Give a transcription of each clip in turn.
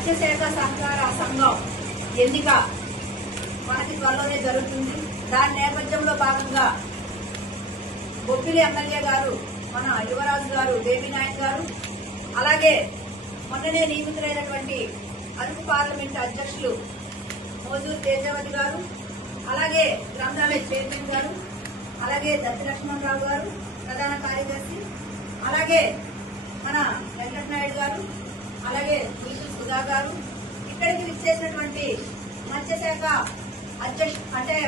మత్స్యశాఖ సహకార సంఘం ఎన్నిక మనకి త్వరలోనే జరుగుతుంది. దాని నేపథ్యంలో భాగంగా బొబ్బిలి ఎమ్మెల్యే గారు, మన యువరాజు గారు, బేబీ నాయక్ గారు, అలాగే మొన్ననే నియమితులైనటువంటి అరకు పార్లమెంట్ అధ్యక్షులు మోజూరు తేజవతి గారు, అలాగే గ్రంథాలయ చైర్మన్ గారు, అలాగే దత్తి లక్ష్మణరావు గారు ప్రధాన కార్యదర్శి, అలాగే మన వెంకటనాయుడు గారు, అలాగే సుధా గారు, ఇక్కడికి విచ్చేసినటువంటి మత్స్యశాఖ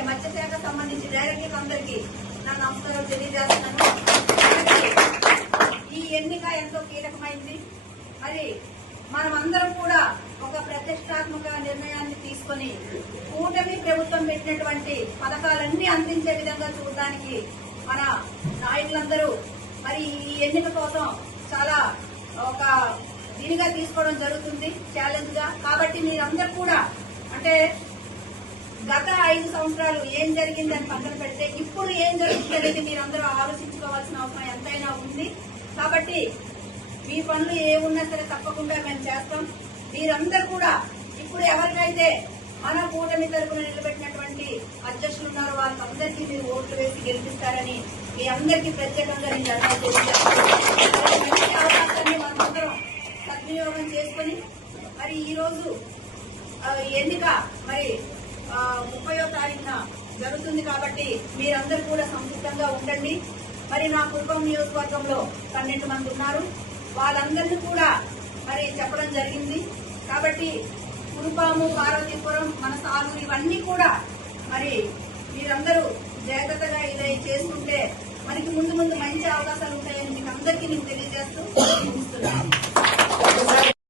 మత్స్యశాఖ సంబంధించి డైరెక్టర్లకు అందరికీ నా నమస్కారం తెలియజేస్తున్నాను. ఈ ఎన్నిక ఎంతో కీలకమైంది. మరి మనమందరం కూడా ఒక ప్రతిష్టాత్మక నిర్ణయాన్ని తీసుకుని కూటమి ప్రభుత్వం పెట్టినటువంటి పథకాలన్నీ అందించే విధంగా చూడడానికి మన నాయకులందరూ మరి ఈ ఎన్నిక కోసం చాలా ఒక దీనిగా తీసుకోవడం జరుగుతుంది, ఛాలెంజ్ గా. కాబట్టి మీరందరూ కూడా అంటే గత 5 సంవత్సరాలు ఏం జరిగిందని పక్కన పెడితే ఇప్పుడు ఏం జరుగుతుంది అనేది మీరందరూ ఆలోచించుకోవాల్సిన అవసరం ఎంతైనా ఉంది. కాబట్టి మీ పనులు ఏమున్నా సరే తప్పకుండా మేము చేస్తాం. మీరందరూ కూడా ఇప్పుడు ఎవరికైతే మన కూటమి తరపున నిలబెట్టినటువంటి అధ్యక్షులు ఉన్నారో వాళ్ళందరికీ మీరు ఓట్లు వేసి గెలిపిస్తారని మీ అందరికీ ప్రత్యేకంగా నేను ధన్యవాదాలు మంచి అవకాశాన్ని మనమందరం సద్వినియోగం చేసుకుని మరి ఈ రోజు ఎన్నిక మరి 30వ తారీఖున జరుగుతుంది. కాబట్టి మీరందరూ కూడా సంసిద్ధంగా ఉండండి. మరి నా కుటుంబం నియోజకవర్గంలో 12 మంది ఉన్నారు. వాళ్ళందరినీ కూడా మరి చెప్పడం జరిగింది. కాబట్టి కురుపాము, పార్వతీపురం, మన సాగు ఇవన్నీ కూడా మరి మీరందరూ జాగ్రత్తగా ఇదై చేసుకుంటే మనకి ముందు మంచి అవకాశాలు ఉంటాయని మీకు అందరికీ నేను తెలియజేస్తూ ముగిస్తున్నాను.